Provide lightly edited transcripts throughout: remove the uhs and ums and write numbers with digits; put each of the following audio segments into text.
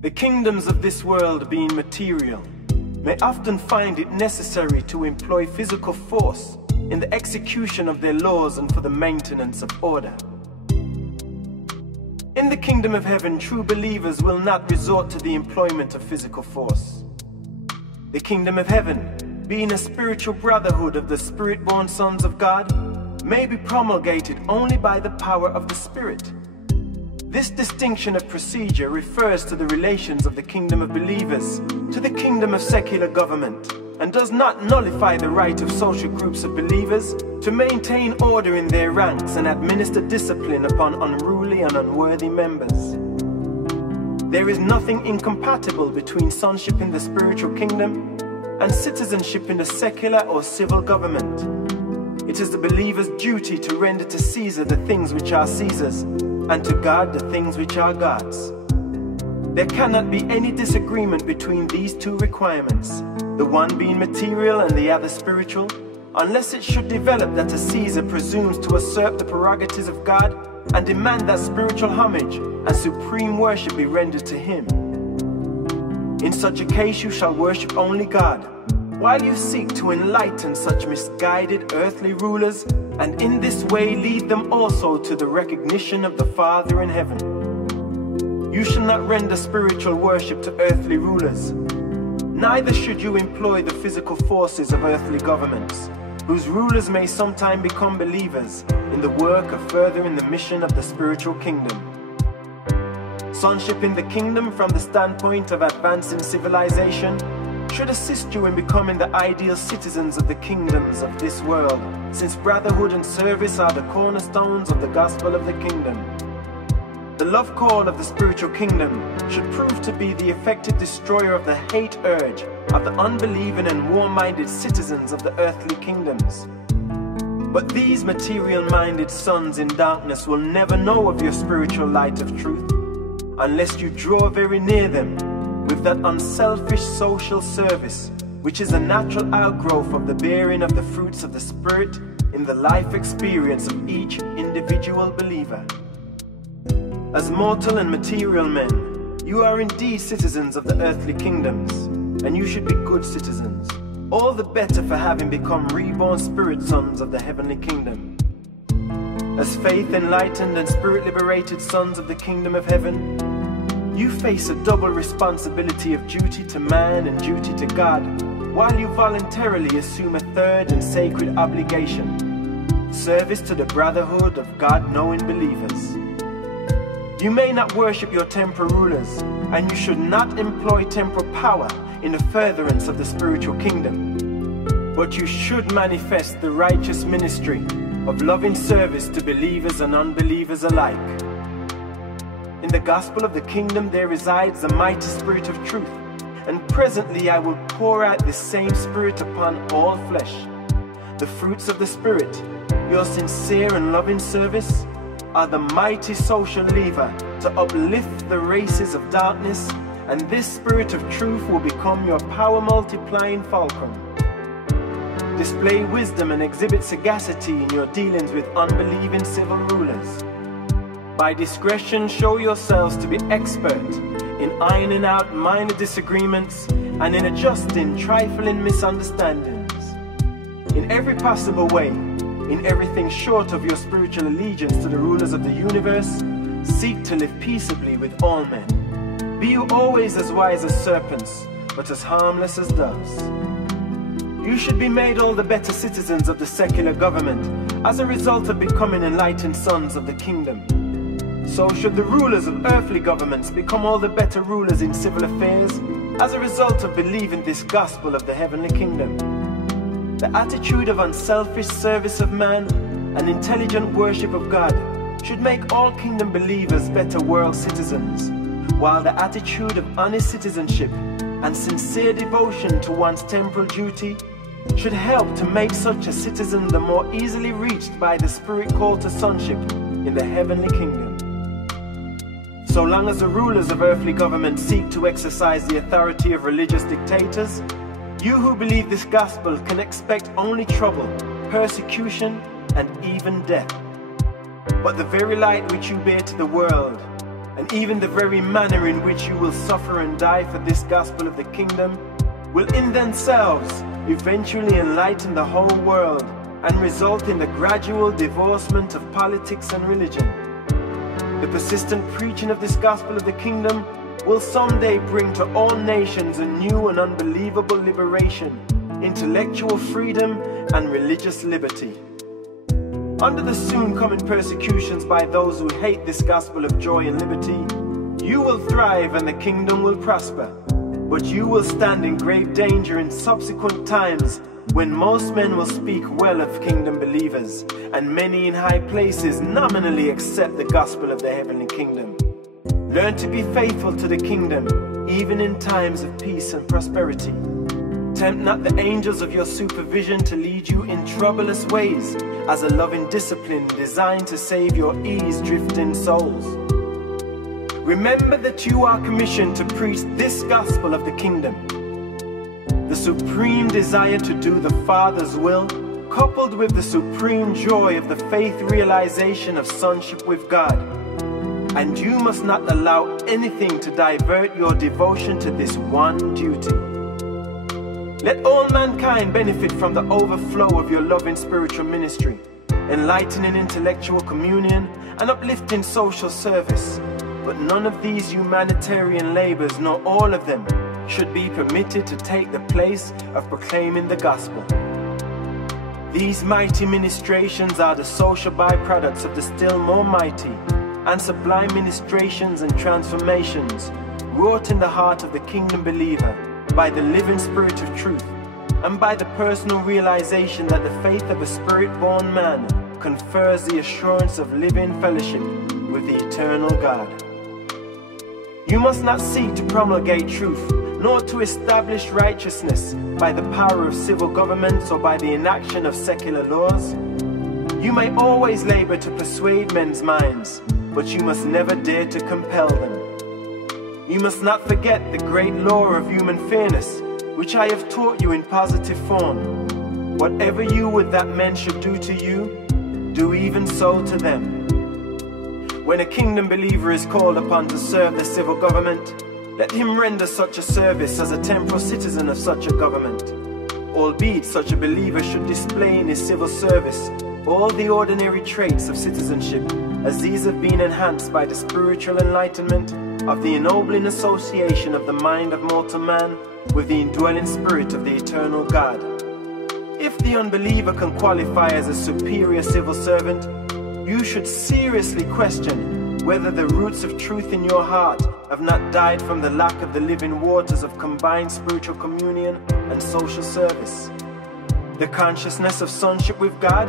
The kingdoms of this world, being material, may often find it necessary to employ physical force in the execution of their laws and for the maintenance of order. In the kingdom of heaven, true believers will not resort to the employment of physical force. The kingdom of heaven, being a spiritual brotherhood of the spirit-born sons of God, may be promulgated only by the power of the Spirit. This distinction of procedure refers to the relations of the kingdom of believers to the kingdom of secular government, and does not nullify the right of social groups of believers to maintain order in their ranks and administer discipline upon unruly and unworthy members. There is nothing incompatible between sonship in the spiritual kingdom and citizenship in the secular or civil government. It is the believer's duty to render to Caesar the things which are Caesar's, and to God the things which are God's. There cannot be any disagreement between these two requirements, the one being material and the other spiritual, unless it should develop that a Caesar presumes to usurp the prerogatives of God and demand that spiritual homage and supreme worship be rendered to him. In such a case you shall worship only God, while you seek to enlighten such misguided earthly rulers, and in this way lead them also to the recognition of the Father in heaven. You shall not render spiritual worship to earthly rulers, neither should you employ the physical forces of earthly governments, whose rulers may sometime become believers in the work of furthering the mission of the spiritual kingdom. Sonship in the kingdom, from the standpoint of advancing civilization, should assist you in becoming the ideal citizens of the kingdoms of this world, since brotherhood and service are the cornerstones of the gospel of the kingdom. The love call of the spiritual kingdom should prove to be the effective destroyer of the hate urge of the unbelieving and war-minded citizens of the earthly kingdoms. But these material-minded sons in darkness will never know of your spiritual light of truth, unless you draw very near them with that unselfish social service, which is a natural outgrowth of the bearing of the fruits of the Spirit in the life experience of each individual believer. As mortal and material men, you are indeed citizens of the earthly kingdoms, and you should be good citizens, all the better for having become reborn spirit sons of the heavenly kingdom. As faith-enlightened and spirit-liberated sons of the kingdom of heaven, you face a double responsibility of duty to man and duty to God, while you voluntarily assume a third and sacred obligation: service to the brotherhood of God-knowing believers. You may not worship your temporal rulers, and you should not employ temporal power in the furtherance of the spiritual kingdom, but you should manifest the righteous ministry of loving service to believers and unbelievers alike. In the gospel of the kingdom there resides the mighty Spirit of truth, and presently I will pour out this same Spirit upon all flesh. The fruits of the Spirit, your sincere and loving service, are the mighty social lever to uplift the races of darkness, and this Spirit of truth will become your power-multiplying fulcrum. Display wisdom and exhibit sagacity in your dealings with unbelieving civil rulers. By discretion, show yourselves to be expert in ironing out minor disagreements and in adjusting trifling misunderstandings. In every possible way, in everything short of your spiritual allegiance to the rulers of the universe, seek to live peaceably with all men. Be you always as wise as serpents, but as harmless as doves. You should be made all the better citizens of the secular government as a result of becoming enlightened sons of the kingdom. So should the rulers of earthly governments become all the better rulers in civil affairs as a result of believing this gospel of the heavenly kingdom. The attitude of unselfish service of man and intelligent worship of God should make all kingdom believers better world citizens, while the attitude of honest citizenship and sincere devotion to one's temporal duty should help to make such a citizen the more easily reached by the Spirit call to sonship in the heavenly kingdom. So long as the rulers of earthly government seek to exercise the authority of religious dictators, you who believe this gospel can expect only trouble, persecution, and even death. But the very light which you bear to the world, and even the very manner in which you will suffer and die for this gospel of the kingdom will in themselves eventually enlighten the whole world and result in the gradual divorcement of politics and religion. The persistent preaching of this gospel of the kingdom will someday bring to all nations a new and unbelievable liberation, intellectual freedom, and religious liberty. Under the soon coming persecutions by those who hate this gospel of joy and liberty, you will thrive and the kingdom will prosper. But you will stand in grave danger in subsequent times when most men will speak well of kingdom believers, and many in high places nominally accept the gospel of the heavenly kingdom. Learn to be faithful to the kingdom, even in times of peace and prosperity. Tempt not the angels of your supervision to lead you in troublous ways, as a loving discipline designed to save your ease-drifting souls. Remember that you are commissioned to preach this gospel of the kingdom. The supreme desire to do the Father's will, coupled with the supreme joy of the faith realization of sonship with God. And you must not allow anything to divert your devotion to this one duty. Let all mankind benefit from the overflow of your loving spiritual ministry, enlightening intellectual communion, and uplifting social service. But none of these humanitarian labors, nor all of them, should be permitted to take the place of proclaiming the gospel. These mighty ministrations are the social byproducts of the still more mighty and sublime ministrations and transformations wrought in the heart of the kingdom believer by the living spirit of truth, and by the personal realization that the faith of a spirit-born man confers the assurance of living fellowship with the eternal God. You must not seek to promulgate truth, nor to establish righteousness by the power of civil governments or by the enaction of secular laws. You may always labor to persuade men's minds, but you must never dare to compel them. You must not forget the great law of human fairness, which I have taught you in positive form. Whatever you would that men should do to you, do even so to them. When a kingdom believer is called upon to serve the civil government, let him render such a service as a temporal citizen of such a government, albeit such a believer should display in his civil service all the ordinary traits of citizenship, as these have been enhanced by the spiritual enlightenment of the ennobling association of the mind of mortal man with the indwelling spirit of the eternal God. If the unbeliever can qualify as a superior civil servant, you should seriously question whether the roots of truth in your heart have not died from the lack of the living waters of combined spiritual communion and social service. The consciousness of sonship with God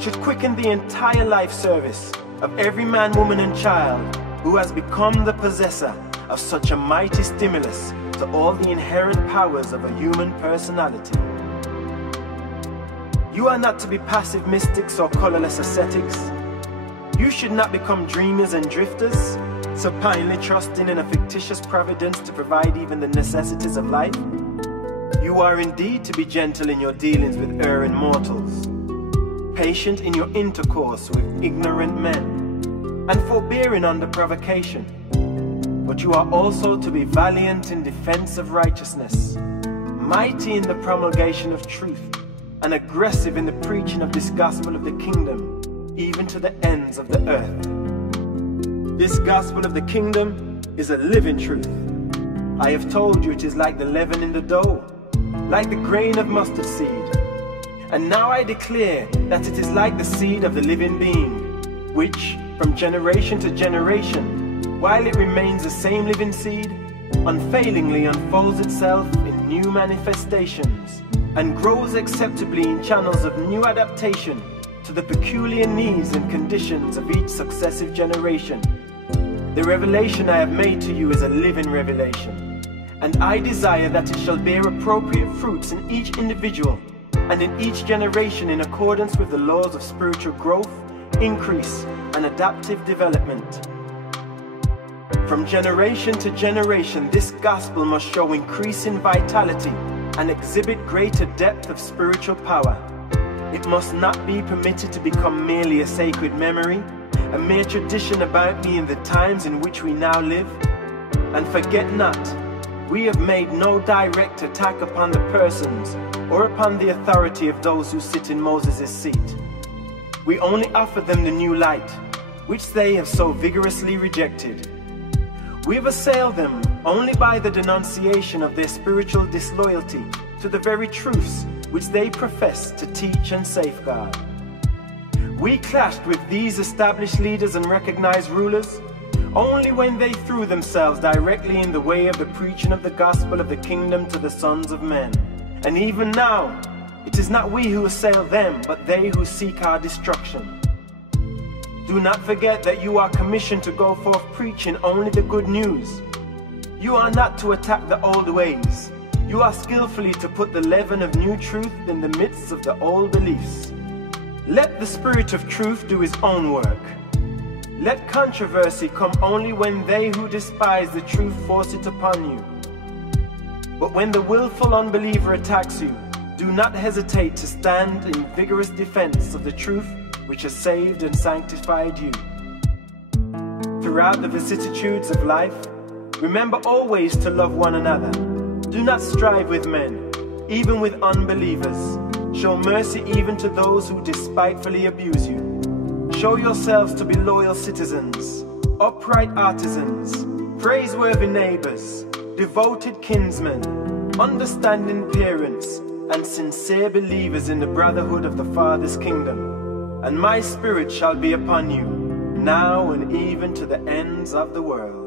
should quicken the entire life service of every man, woman, and child who has become the possessor of such a mighty stimulus to all the inherent powers of a human personality. You are not to be passive mystics or colorless ascetics. You should not become dreamers and drifters, supinely trusting in a fictitious providence to provide even the necessities of life. You are indeed to be gentle in your dealings with erring mortals, patient in your intercourse with ignorant men, and forbearing under provocation. But you are also to be valiant in defense of righteousness, mighty in the promulgation of truth, and aggressive in the preaching of this gospel of the kingdom, even to the ends of the earth. This gospel of the kingdom is a living truth. I have told you it is like the leaven in the dough, like the grain of mustard seed. And now I declare that it is like the seed of the living being, which, from generation to generation, while it remains the same living seed, unfailingly unfolds itself in new manifestations, and grows acceptably in channels of new adaptation to the peculiar needs and conditions of each successive generation. The revelation I have made to you is a living revelation, and I desire that it shall bear appropriate fruits in each individual and in each generation in accordance with the laws of spiritual growth, increase, and adaptive development. From generation to generation, this gospel must show increasing vitality and exhibit greater depth of spiritual power. It must not be permitted to become merely a sacred memory, a mere tradition about me in the times in which we now live? And forget not, we have made no direct attack upon the persons or upon the authority of those who sit in Moses' seat. We only offer them the new light, which they have so vigorously rejected. We have assailed them only by the denunciation of their spiritual disloyalty to the very truths which they profess to teach and safeguard. We clashed with these established leaders and recognized rulers only when they threw themselves directly in the way of the preaching of the gospel of the kingdom to the sons of men. And even now, it is not we who assail them, but they who seek our destruction. Do not forget that you are commissioned to go forth preaching only the good news. You are not to attack the old ways. You are skillfully to put the leaven of new truth in the midst of the old beliefs. Let the Spirit of truth do his own work. Let controversy come only when they who despise the truth force it upon you. But when the willful unbeliever attacks you, do not hesitate to stand in vigorous defense of the truth which has saved and sanctified you. Throughout the vicissitudes of life, remember always to love one another. Do not strive with men, even with unbelievers. Show mercy even to those who despitefully abuse you. Show yourselves to be loyal citizens, upright artisans, praiseworthy neighbors, devoted kinsmen, understanding parents, and sincere believers in the brotherhood of the Father's kingdom. And my Spirit shall be upon you, now and even to the ends of the world.